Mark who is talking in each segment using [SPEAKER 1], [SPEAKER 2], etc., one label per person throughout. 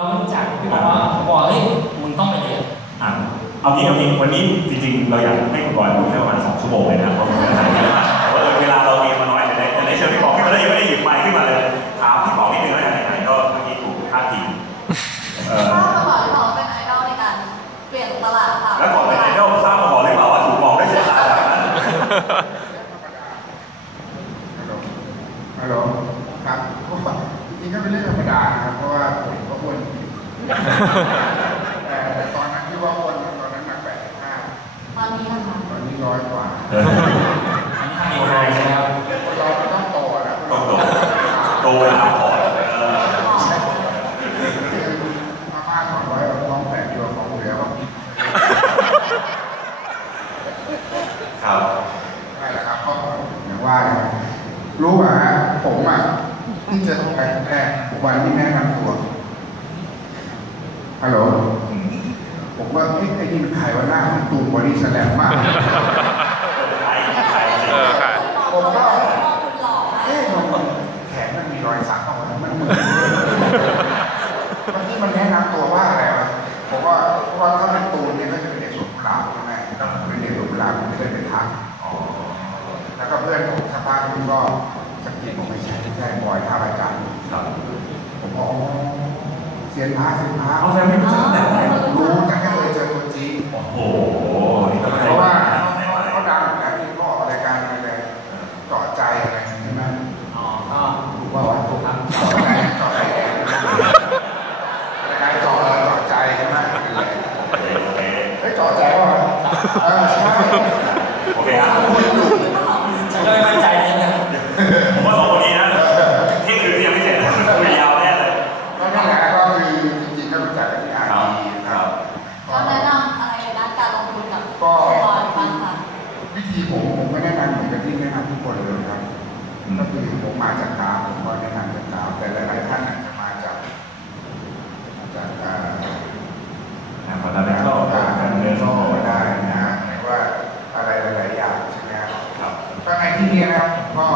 [SPEAKER 1] เราไม่รู้จักพี่บอกว่าบอกเฮ้ยมึงต้องไปเรียน
[SPEAKER 2] อะเอางี้เอางี้วันนี้จริงๆ เราอยากให้คุณบอยดูแค่ประมาณสองชั่วโมงเลยนะเพราะมันจะถ่ายเยอะมาก แต่แต่ตอนนั้น
[SPEAKER 3] ที่ว่าอ้
[SPEAKER 2] วนต
[SPEAKER 4] อนนั้นหนักแปดสิบห้า
[SPEAKER 3] ตอนนี้นะคะ
[SPEAKER 4] ตอนนี้ร้อยกว่า
[SPEAKER 2] เออ
[SPEAKER 1] อันนี้ทำนิวไฮใช่ไหมครับ
[SPEAKER 4] คนเรามันต้องโตนะ
[SPEAKER 2] ต้องโตโตเวลาพอเออ
[SPEAKER 4] คือมาม่าสองร้อยเราท้องแปดตัวของเหลือก็กิน
[SPEAKER 2] ครับ
[SPEAKER 4] ได้แหละครับก็อย่างว่านะรู้อะฮะผมอะที่เจอแรกแรกวันที่แนะนำตัว ฮัลโหล
[SPEAKER 2] อืม
[SPEAKER 4] ผมว่าเอ๊ะไอ้นี่มันใครว่าหน้าเหมือนตูนบอดี้สแลมมาก
[SPEAKER 2] ใครใคร
[SPEAKER 5] เออค่ะ
[SPEAKER 4] ผมก็
[SPEAKER 3] คุณหล่อนะ
[SPEAKER 4] เอ๊ะมันแขนมันมีรอยสักเอาไว้มันเหมือนเมื่อกี้มันแนะนำตัวว่าอะไรวะผมว่าเพราะว่าถ้าเป็นตูนเนี่ยก็จะเป็นเด็กสวนกุหลาบใช่ไหมถ้าเป็นเด็กสวนกุหลาบมันไม่ได้เป็นทัก
[SPEAKER 2] อ๋อ
[SPEAKER 4] แล้วก็เพื่อนผมสักพักนึงก็สะกิดผมไม่ใช่ไม่ใช่บอยท่าประจันทร์
[SPEAKER 2] ครับ
[SPEAKER 4] ผมบอกอ๋อ เซียนพระเซียนพระ
[SPEAKER 2] เอาแฟนไม่รู้จักตั้งแต่แรก
[SPEAKER 4] รู้แต่แค่เคยเจอตัวจริง
[SPEAKER 2] โอ้โหนี่ก็ไม่
[SPEAKER 4] เพ
[SPEAKER 2] ได้
[SPEAKER 4] ราะว่า
[SPEAKER 2] ไม่
[SPEAKER 4] เขา
[SPEAKER 2] ได้
[SPEAKER 4] เขาดังอยู่แล้วที่เขาออกรายการอะไรเจาะใจอะไรใช่ไหม
[SPEAKER 1] อ๋อก็
[SPEAKER 4] ถูกป่าวะ
[SPEAKER 1] ถูกครับ
[SPEAKER 4] เจาะใจเจาะใจแดงรายการเจาะเจาะใจใช่ไหม
[SPEAKER 2] โอเคโอเค
[SPEAKER 4] เฮ้ยเจาะใจป่ะเออใช่
[SPEAKER 2] โอเคครับ
[SPEAKER 4] มมาจากกาวผมก็แนะนำจากกาวแต่หลายๆท่านอาจจะมาจากจากเอ่อ
[SPEAKER 2] อ่าขอตามไปเข้า
[SPEAKER 4] การ
[SPEAKER 2] การ
[SPEAKER 4] เงิ
[SPEAKER 2] เงิ
[SPEAKER 4] น
[SPEAKER 2] น
[SPEAKER 4] ก็
[SPEAKER 2] เข้า
[SPEAKER 4] ได้นะฮะหรือว่าอะไรหลายๆอย่างใช่ไหมครับ
[SPEAKER 2] ครับ
[SPEAKER 4] ก็ในที่นี้นะครับก็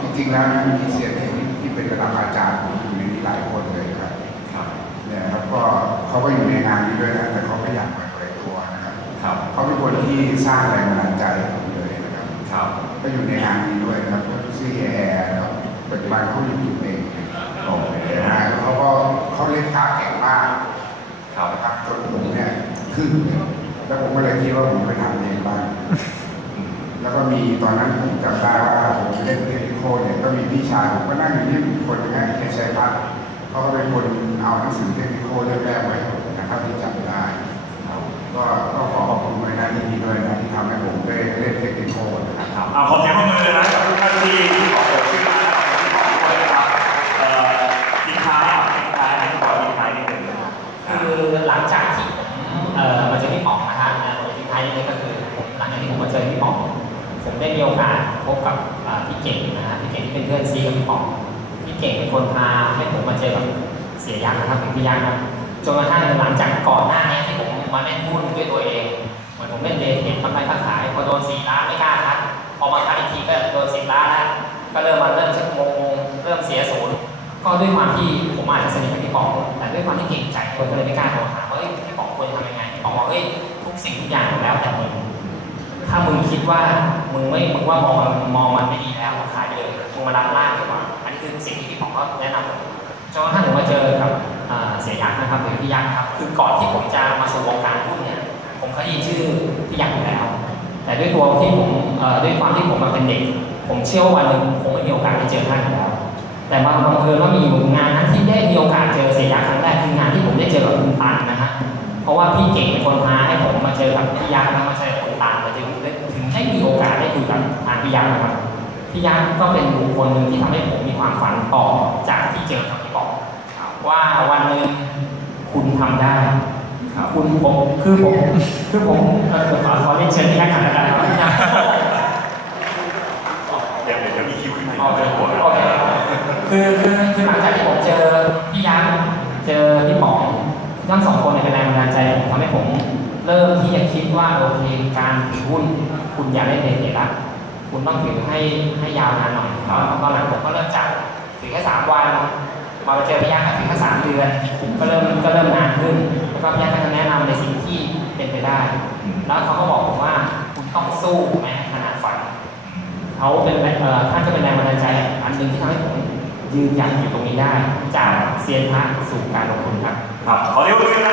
[SPEAKER 4] จริงๆแล้วนะมีเสียงเทคนิคที่เป็นระดับอาจารย์ผมอยู่ในนี้หลายคนเลยนะครับ
[SPEAKER 2] ครับ
[SPEAKER 4] เนี่ยครับก็เขาก็อยู่ในงานนี้ด้วยนะแต่เขาไม่อยากเปิดเผยตัวนะครับ
[SPEAKER 2] ครับ
[SPEAKER 4] เขาเป็นคนที่สร้างแรงบันดาลใจให้ผมเลยนะครับ
[SPEAKER 2] ครับ
[SPEAKER 4] ก็อยู่ในงานนี้ด้วยนะครับชื่อแอร์นะครับ ปัจจุบันเขาอยู่ที่เอง
[SPEAKER 2] โอเค
[SPEAKER 4] นะฮะแล้วเขาก็เขาเล่นพาเก่งมาก
[SPEAKER 2] ครับ
[SPEAKER 4] นะครับจนผมเนี่ยขึ้นเลยแล้วผมก็เลยคิดว่าผมจะไปทำเองบ้างแล้วก็มีตอนนั้นผมจำได้ว่าผมเล่นเทคนิคเนี่ยก็มีพี่ชายผมก็นั่งอยู่ที่คนนึงนะเอชัยพัฒน์เขาก็เป็นคนเอาหนังสือเทคนิคเล่มแรกมา ผมได้มี
[SPEAKER 1] โอกาสพบกับพี่เก่งนะฮะพี่เก่งที่เป็นเพื่อนซีกับพี่ป๋องพี่เก่งเป็นคนพาให้ผมมาเจอกับเสียยักษ์นะครับพี่ยักษ์นะครับจนกระทั่งหลังจากก่อนหน้านี้ที่ผมมาเล่นหุ้นด้วยตัวเองเหมือนผมเล่นเดทเห็นทำไรค้าขายพอโดนสี่ล้านไม่กล้าทักพอมาทักอีกทีก็โดนสิบล้านแล้วก็เริ่มมาเริ่มชักงงเริ่มเสียศูนย์ก็ด้วยความที่ผมอาจจะสนิทกับพี่ป๋องแต่ด้วยความที่เก่งใจผมก็เลยไม่กล้าโทรหาว่าเฮ้ยพี่ป๋องควรทำยังไงพี่ป๋องบอกเฮ้ยทุกสิ่งทุกอย่างแล้วแต่มึง ถ้ามึงคิดว่ามึงไม่มึงว่ามองมันมองมันไม่ดีแล้วขายไปเลยมึงมารับล่างดีกว่าอันนี้คือสิ่งที่พี่ป๋องก็แนะนำผมจนกระทั่งผมมาเจอกับเสียยักษ์นะครับหรือพี่ยักษ์ครับคือก่อนที่ผมจะมาสู่วงการหุ้นเนี่ยผมเคยยินชื่อพี่ยักษ์อยู่แล้ว แต่ด้วยตัวที่ผมเออด้วยความที่ผมมาเป็นเด็ก ผมเชื่อว่าวันหนึ่งผมไม่มีโอกาสได้เจอท่านอยู่แล้วแต่มาบังเอิญว่ามีงานนั้นที่ได้มีโอกาสเจอเสียยักษ์ครั้งแรกคืองานที่ผมได้เจอกับคุณตันนะฮะเพราะว่าพี่เก่งเป็นคนพาให้ผมมาเจอกับพี่ยักษ์แล้วมาเจอ ได้มีโอกาสได้คุยกับทางพี่ยักษ์นะครับพี่ยักษ์ก็เป็นบุคคลหนึ่งที่ทำให้ผมมีความฝันต่อจากที่เจอกับพี่บอกว่าวันหนึ่งคุณทำได้
[SPEAKER 2] คุ
[SPEAKER 1] ณผมคือผมคือผมเออขอขอเรียนเชิญพี่ยักษ์หน่อยแล้วกันนะครับพี่ยักษ์
[SPEAKER 2] เดี๋ยวเดี๋ยวมีคิวขึ้นมา
[SPEAKER 1] โอเค
[SPEAKER 2] เดี๋ยวหัว
[SPEAKER 1] โอเคคือคือคือหลังจากที่ผมเจอพี่ยักษ์เจอพี่ป๋องทั้งสองคนเป็นแรงบันดาลใจผมทำให้ผมเริ่มที่จะคิดว่าโอเคการถือหุ้น คุณอย่าเล่นเด็ดๆละคุณต้องถือให้ให้ยาวนานหน่อยแล้วตอนหลังผมก็เริ่มจากถือแค่สามวันมาเจอพี่ยักษ์ถือแค่สามเดือนก็เริ่มก็เริ่มนานขึ้น แล้วก็พี่ยักษ์ก็จะแนะนำในสิ่งที่เป็นไปได้ แล้วเขาก็บอกผมว่าคุณต้องสู้แม้ขนาดฝันเขาเป็นเอ่อท่านก็เป็นแรงบันดาลใจ อันหนึ่งที่ทำให้ผมยืนหยัดอยู่ตรงนี้ได้ จากเซียนพระสู่การลงทุนครับ
[SPEAKER 2] ครับ ขอเรียกว่าเป็นไง